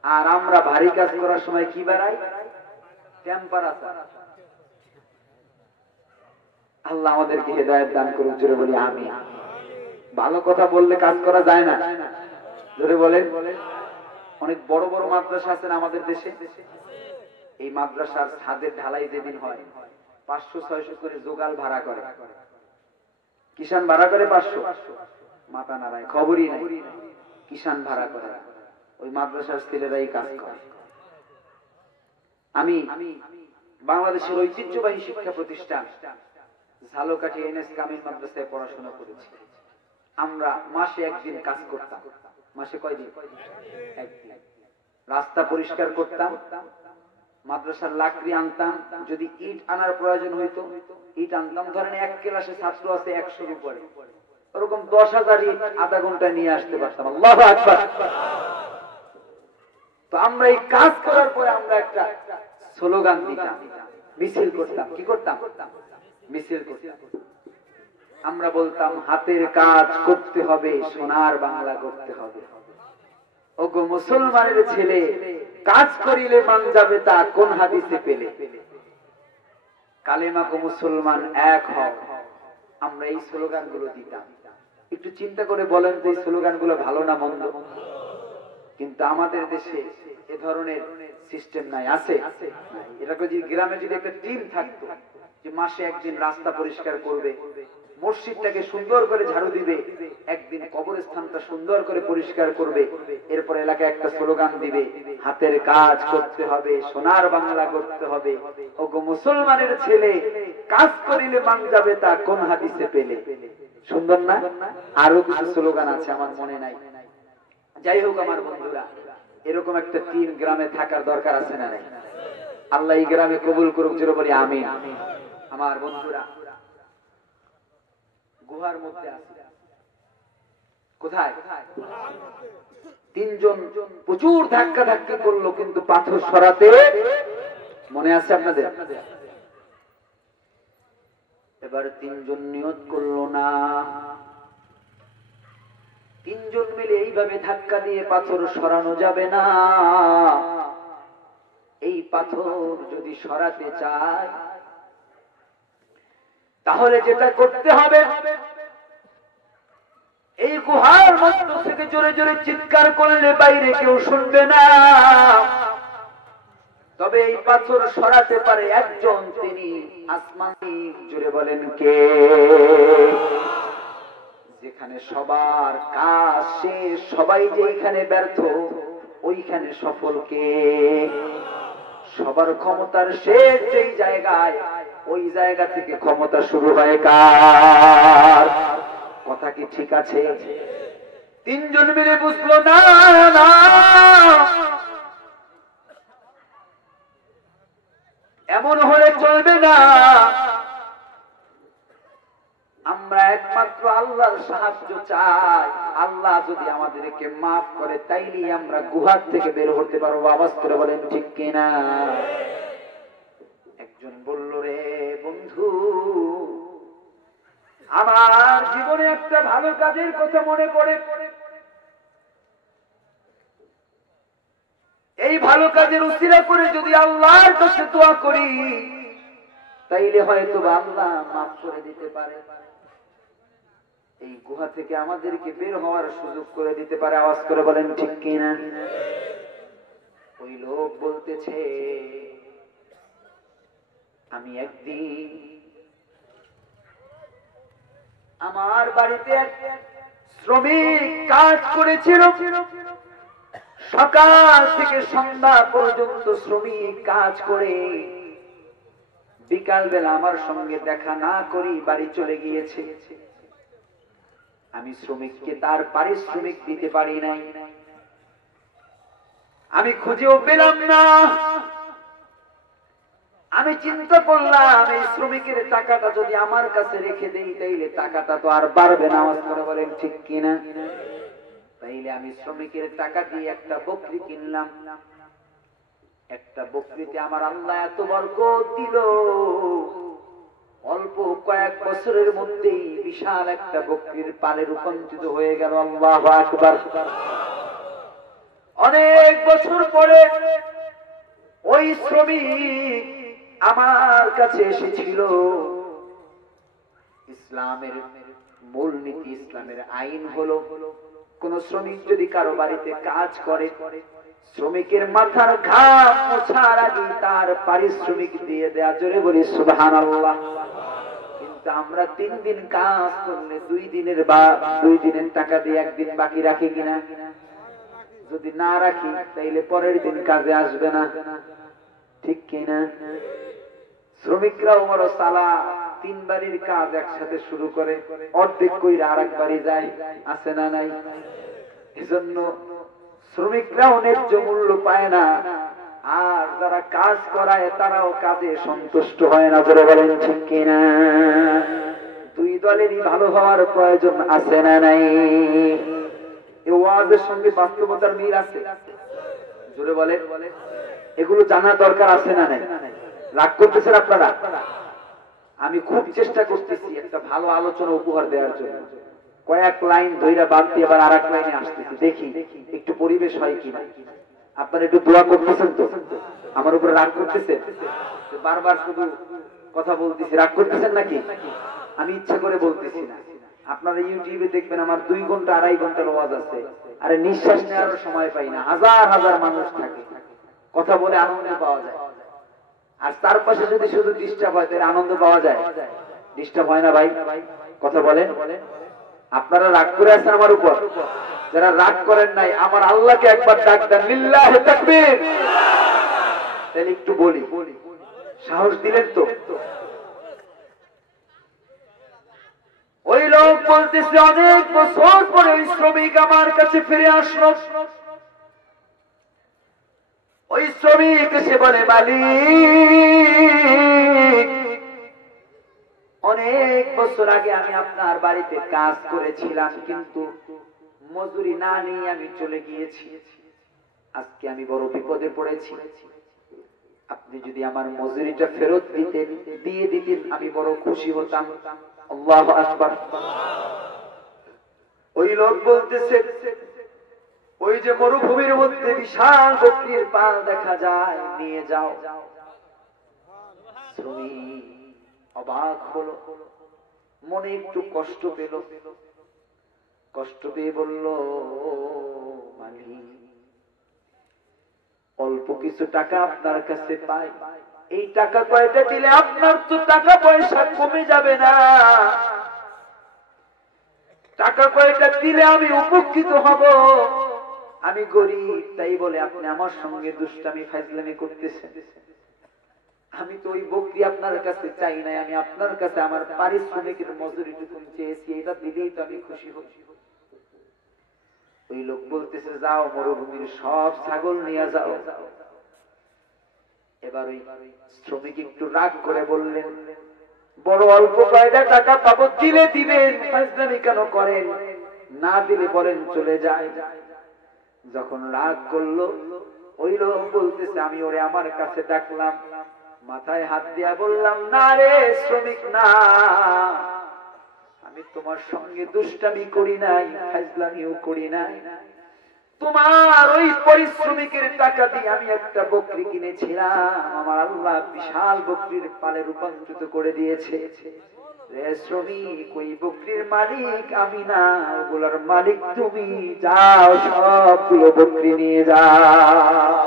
আর আমরা ভারী কাজ করার সময় কি বাড়াই? টেম্পারেচার। আল্লাহ আমাদেরকে হেদায়েত দান করুন। জোরে বলি আমিন। ভালো কথা বললে কাজ করা যায় না। জোরে বলেন। অনেক বড় বড় মাদ্রাসা আছেন আমাদের দেশে। এই মাদ্রাসার ছাদের ঢালাই যেদিন হয় 500-600 করে জোগাল ভাড়া করে। কিষান ভাড়া করে 500, মাথা নাড়ায়, খবরই নাই। কিষান ভাড়া করে, ওই মাদ্রাসার ছেলেরাই কাজ করে। আমি বাংলাদেশের ঐতিহ্যবাহী শিক্ষা প্রতিষ্ঠান ঝালকাঠি এনএস কামিল মাদ্রাসায় পড়াশোনা করেছি। আমরা মাসে একদিন কাজ করতাম। মাসে কয়দিন? একদিন। রাস্তা পরিষ্কার করতাম, মাদ্রাসার লাকড়ি আনতাম, যদি ইট আনার প্রয়োজন হইতো ইট আনতাম। ধরেন এক ক্লাসে ছাত্র আছে 100-র উপরে, ওরকম 10,000 ইট আধা ঘন্টা নিয়ে আসতে পারতাম। আল্লাহু আকবার। তো আমরা এই কাজ করার পরে আমরা একটা স্লোগান দিতাম, মিছিল করতাম। কি করতাম? মিছিল করতাম। আমরা বলতাম হাতের কাজ করতে হবে, সোনার বাংলা করতে হবে। ওগো মুসলমানের ছেলে, কাজ করিলে মান যাবে তা কোন হাদিসে পেলে? কালেমা গো মুসলমান এক হও। আমরা এই স্লোগানগুলো দিতাম। একটু চিন্তা করে বলেন যে এই স্লোগানগুলো ভালো না মন্দ? কিন্তু আমাদের দেশে এ ধরনের সিস্টেম নাই। আছে? এটাকে যদি গ্রামে যদি একটা টিম থাকতো যে মাসে একদিন রাস্তা পরিষ্কার করবে, মসজিদটাকে সুন্দর করে ঝাড়ু দিবে, একদিন কবরস্থানটা সুন্দর করে পরিষ্কার করবে, এরপর এলাকায় একটা স্লোগান দিবে, হাতের কাজ করতে হবে, সোনার বাংলা করতে হবে। ওগো মুসলমানের ছেলে, কাজ করিলে মান যাবে তা কোন হাদিসে পেলে? সুন্দর না? আরো কিছু স্লোগান আছে আমার মনে নাই। যাই হোক আমার বন্ধুরা, এরকম একটা টিম গ্রামে থাকার দরকার আছে না নাই? আল্লাহ এই গ্রামে কবুল করুক, জোরে বলি আমিন। আমার বন্ধুরা, গুহার মধ্যে আছে, কোথায়? তিনজন প্রচুর ধাক্কা ধাক্কা করলো, কিন্তু পাথর সরাতে মনে আছে আপনাদের? এবার তিনজন নিয়ত করলো না, তিনজন মিলে এইভাবে ধাক্কা দিয়ে পাথর সরানো যাবে না। এই পাথর যদি সরাতে চায় তাহলে যেটা করতে হবে, এই গুহার মধ্য থেকে জোরে জোরে চিৎকার করলে বাইরে কেউ শুনবে না, তবে এই পাথর সরাতে পারে একজন, তিনি আসমানি। জোরে বলেন কে? যেখানে সবার কাজ শেষ, সবাই যে এখানে ব্যর্থ, ওইখানে সফল কে? সবার ক্ষমতার শেষ যেই জায়গায়, ওই জায়গা থেকে ক্ষমতা শুরু হয় কার? কথা কি ঠিক আছে? তিনজন মিলে বুঝলো না, না এমন হলে চলবে না, আমরা একমাত্র আল্লাহর সাহায্য চাই। আল্লাহ যদি আমাদেরকে মাফ করে তাইলে আমরা গুহার থেকে বের হতে পারবো। আওয়াজ করে বলেন ঠিক কিনা? একজন বলল, রে বন্ধু, আমার জীবনে একটা ভালো কাজের কথা মনে পড়ে, এই ভালো কাজের উসিলা করে যদি আল্লাহর কাছে দোয়া করি তাইলে হয়তো আল্লাহ মাফ করে দিতে পারে, এই গুহা থেকে আমাদেরকে বের হওয়ার সুযোগ করে দিতে পারে। আওয়াজ করে বলেন ঠিক কিনা? ওই লোক বলতেছে, আমি একদিন আমার বাড়িতে এক শ্রমিক কাজ করেছিল, সকাল থেকে সন্ধ্যা পর্যন্ত শ্রমিক কাজ করে বিকাল বেলা আমার সঙ্গে দেখা না করি বাড়ি চলে গিয়েছে। আমি শ্রমিককে তার পারিশ্রমিক দিতে পারি নাই, আমি খুঁজেও পেলাম না। আমি চিন্তা করলাম, এই শ্রমিকের টাকাটা যদি আমার কাছে রেখে দেই তাইলে টাকাটা তো আর বাড়বে না। আওয়াজ করে বলেন ঠিক কিনা? তাইলে আমি শ্রমিকের টাকা দিয়ে একটা বকরি কিনলাম। একটা বকরিতে আমার আল্লাহ এত বরকত দিল, অল্প কয়েক বছরের মধ্যেই বিশাল একটা বকরির পালে রূপান্তরিত হয়ে গেল। আল্লাহু আকবার। অনেক বছর পরে ওই শ্রমিক আমার কাছে এসেছিল। ইসলামের মূলনীতি, ইসলামের আইন হলো, কোন শ্রমিক যদি কারো বাড়িতে কাজ করে, শ্রমিকের মাথার ঘাম মোছার আগে তার পারিশ্রমিক দিয়ে দেয়া। জোরে বলি সুবহানাল্লাহ। কিন্তু আমরা 3 দিন কাজ করলে 2 দিনের টাকা দিয়ে 1 দিন বাকি রাখি কিনা? যদি না রাখি তাইলে পরের দিন কাজে আসবে না, ঠিক কিনা? শ্রমিকরাও বড় সালা, 3 বাড়ির কাজ একসাথে শুরু করে, অর্ধেক কইরা আরেক বাড়ি যায়, আছে না নাই? এজন্য শ্রমিকরাও ন্যায্য মূল্য পায় না, আর যারা কাজ করায় তারাও কাজে সন্তুষ্ট হয় না। জোরে বলেন ঠিক কিনা? 2 দলেরই ভালো হওয়ার প্রয়োজন আছে না নাই? এই ওয়াজের সঙ্গে বাস্তবতার মিল আছে? জোরে বলেন। এগুলো জানা দরকার আছে না নাই? রাগ করতেছেন আপনারা? আমি খুব চেষ্টা করতেছি একটা ভালো আলোচনা উপহার দেওয়ার জন্য। কয়েক লাইন ধইরা বাদ দিয়ে আবার আরেক লাইনে আসতেছি, দেখি একটু পরিবেশ হয় কিনা। আপনারা একটু দোয়া করতেছেন তো? আমার উপরে রাগ করতেছেন? বারবার শুধু কথা বলতেছি, রাগ করতেছেন নাকি? আমি ইচ্ছা করে বলতেছি না। আপনারা ইউটিউবে দেখবেন আমার 2 ঘন্টা 2.5 ঘন্টার ওয়াজ আছে, আরে নিঃশ্বাস নেওয়ার সময় পাই না। হাজার হাজার মানুষ থাকে, কথা বলে আনন্দ পাওয়া যায়। আর তার পাশে যদি শুধু ডিস্টার্ব হয় তাহলে আনন্দ পাওয়া যায়? ডিস্টার্ব হয় না ভাই? কথা বলেন। আপনারা রাগ করে আছেন আমার উপর? যারা রাগ করেন নাই, আমার আল্লাহকে একবার ডাক দেন, লিল্লাহি তাকবীর। তাহলে একটু বলি, সাহস দিলেন তো? ওই লোক বলতেছে অনেক বছর পরে ওই শ্রমিক আমার কাছে ফিরে আসলো। ওই শ্রমিক এসে বলে, মালিক, অনেক বছর আগে আমি আপনার বাড়িতে কাজ করেছিলাম, কিন্তু মজুরি না নিয়ে আমি চলে গিয়েছি। আজকে আমি বড় বিপদে পড়েছি, আপনি যদি আমার মজুরিটা ফেরত দিয়ে দিতেন আমি বড় খুশি হতাম। আল্লাহু আকবার। ওই লোক বলতেছে, ওই যে মরুভূমির মধ্যে বিশাল বকরির পাল দেখা যায়, নিয়ে যাও। শ্রমিক অবাক হলো, মনে একটু কষ্ট পেল। কষ্ট পেয়ে বলল, মালিক, অল্প কিছু টাকা আপনার কাছে পাই, এই টাকা কয়টা দিলে আপনার তো টাকা পয়সা কমে যাবে না? টাকা কয়টা দিলে আমি উপকৃত হব? আমি গরিব, তাই বলে আপনি আমার সঙ্গে দুষ্টামি ফাজলামি করতেছেন। আমি তো ওই বকরি আপনার কাছে চাই নাই, আমি আপনার কাছে আমার পারিশ্রমিকের মজুরিটুকু চেয়েছি, এটা দিলেই তো আমি খুশি হই। ওই লোক বলতেছে, যাও মরুভূমির সব ছাগল নিয়ে যাও। এবার ওই শ্রমিক একটু রাগ করে বললেন, বড় অল্প কয়টা টাকা পাবো, দিলে দিবেন, ফাজলামি কেন করেন? না দিলে বলেন চলে যায়। যখন রাগ করলো, ওই লোক বলতেছে, আমি ওরে আমার কাছে ডাকলাম, মাথায় হাত দিয়া বললাম, না রে শ্রমিক, না, আমি তোমার সঙ্গে দুষ্টামি করি নাই, ফাজলামিও করি নাই। তোমার ওই পরিশ্রমিকের টাকা দিয়ে আমি একটা বকরি কিনেছিলাম, আমার আল্লাহ বিশাল বকরির পালে রূপান্তরিত করে দিয়েছে। রে শ্রমিক, ওই বকরির মালিক আমি না, ওগুলোর মালিক তুমি। যাও, সবগুলো বকরি নিয়ে যাও।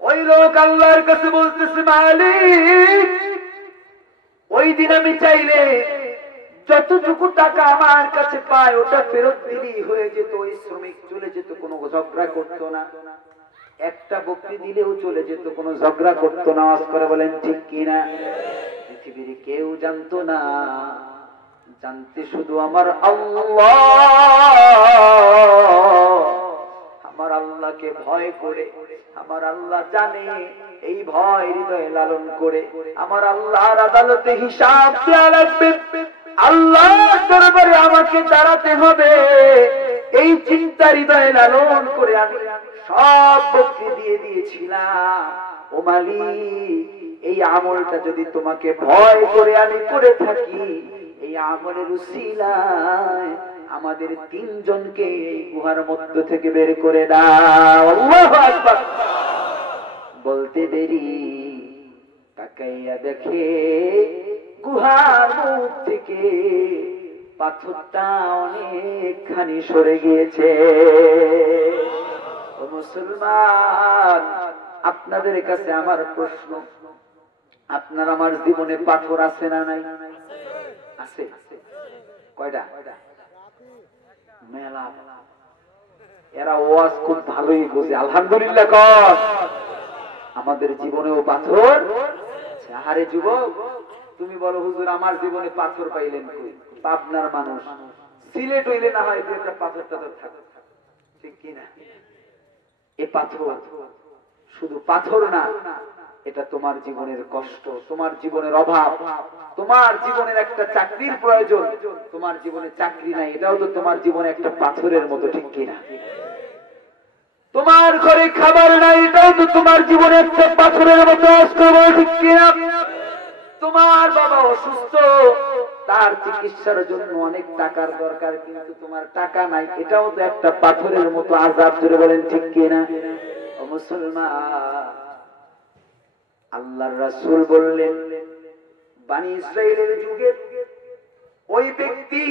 ওই লোক আল্লাহর কাছে বলতেছে, মালিক, ওই দিন আমি চাইলে যতটুকু টাকা আমার কাছে পায় ওটা ফেরত দিলেই হয়ে যেত, ওই শ্রমিক চলে যেত, কোনো ঝগড়া করতো না। একটা বকরি দিলেও চলে যেত, কোনো ঝগড়া করতো না। আওয়াজ করে বলেন ঠিক কিনা? পৃথিবীর কেউ জানতো না, জানতে শুধু আমার আল্লাহ। আমার আল্লাহকে ভয় করে, আমার আল্লাহ জানে, এই ভয় হৃদয়ে লালন করে আমার আল্লাহর আদালতে হিসাব দেওয়া লাগবে, আল্লাহর দরবারে আমাকে দাঁড়াতে হবে, এই চিন্তা হৃদয়ে লালন করে আমি সব বকরি দিয়ে দিয়েছিলাম। ও মালিক, এই আমলটা যদি তোমাকে ভয় করে আমি করে থাকি, এই আমলের উসিলায় আমাদের তিনজনকে এই গুহার মধ্য থেকে বের করে দাও। আল্লাহু আকবার। বলতে দেরি, তাকাইয়া দেখে গুহার মুখ থেকে পাথরটা অনেকখানি সরে গিয়েছে। ও মুসলমান, আপনাদের কাছে আমার প্রশ্ন, আপনার আমার জীবনে পাথর আছে না নাই? আছে। কয়টা? মেলা। এরা ওয়াজ খুব ভালোই বোঝে, আলহামদুলিল্লাহ কর। আমাদের জীবনেও পাথর। আরে যুবক, তুমি বলো, হুজুর আমার জীবনে পাথর পাইলেন কই? পাবনার মানুষ, সিলেট হইলে না হয় যে একটা পাথর টাথর থাকে, ঠিক কিনা? এ পাথর শুধু পাথর না, এটা তোমার জীবনের কষ্ট, তোমার জীবনের অভাব, তোমার জীবনের একটা চাকরির প্রয়োজন, তোমার জীবনে চাকরি নাই, এটাও তো তোমার জীবনে একটা পাথরের মতো, ঠিক কিনা? তোমার ঘরে খাবার নাই, এটাও তো তোমার জীবনে একটা পাথরের মতো, ঠিক কিনা? তোমার বাবা অসুস্থ, তার চিকিৎসার জন্য অনেক টাকার দরকার, কিন্তু তোমার টাকা নাই, এটাও তো একটা পাথরের মতো আযাব। জোরে বলেন ঠিক কিনা? ও মুসলমান, আল্লাহর রাসূল বললেন, বনি ইসরাইলের যুগে ওই ব্যক্তি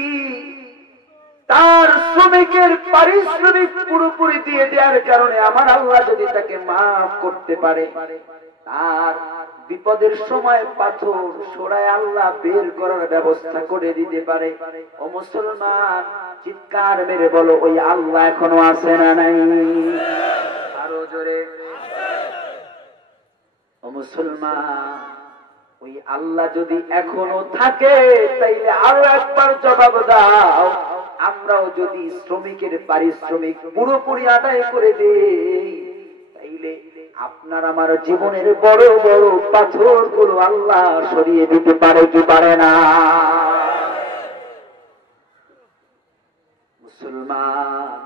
তার শ্রমিকের পারিশ্রমিক পুরোপুরি দিয়ে দেওয়ার কারণে আমার আল্লাহ যদি তাকে মাফ করতে পারে, তার বিপদের সময় পাথর সরায় আল্লাহ বের করার ব্যবস্থা করে দিতে পারে। ও মুসলমান, চিৎকার মেরে বলো, ওই আল্লাহ এখনো আছে না নাই? আরো জোরে। ও মুসলমান, ওই আল্লাহ যদি এখনো থাকে তাইলে আরো একবার জবাব দাও, আমরাও যদি শ্রমিকের পারিশ্রমিক পুরোপুরি আদায় করে দেই তাইলে আপনার আমার জীবনের বড় বড় পাথরগুলো আল্লাহ সরিয়ে দিতে পারে কি পারে না? মুসলমান,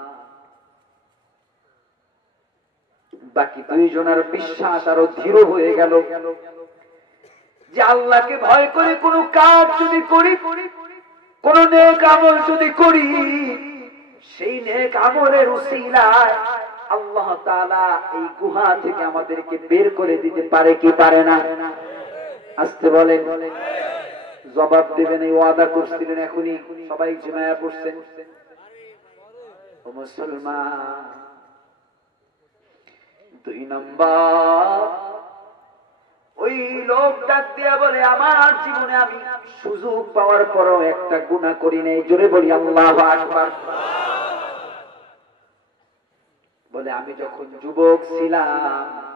বাকি দুইজনের বিশ্বাস আরো দৃঢ় হয়ে গেল যে আল্লাহকে ভয় করে কোন কাজ যদি করি, কোন নেক আমল যদি করি, সেই নেক আমলের উসিলায় আল্লাহ তাআলা এই গুহা থেকে আমাদেরকে বের করে দিতে পারে কি পারে না? আসতে বলেন, জবাব দেবেন। এই ওয়াদা করছিলেন, এখনই সবাই জিমায়া পড়ছেন। ও মুসলমান, 2 নম্বর, ওই লোক ডাক দিয়া বলে, আমার জীবনে আমি সুযোগ পাওয়ার পরও একটা গুনাহ করি নাই। জোরে বলি আল্লাহু আকবার। বলে, আমি যখন যুবক ছিলাম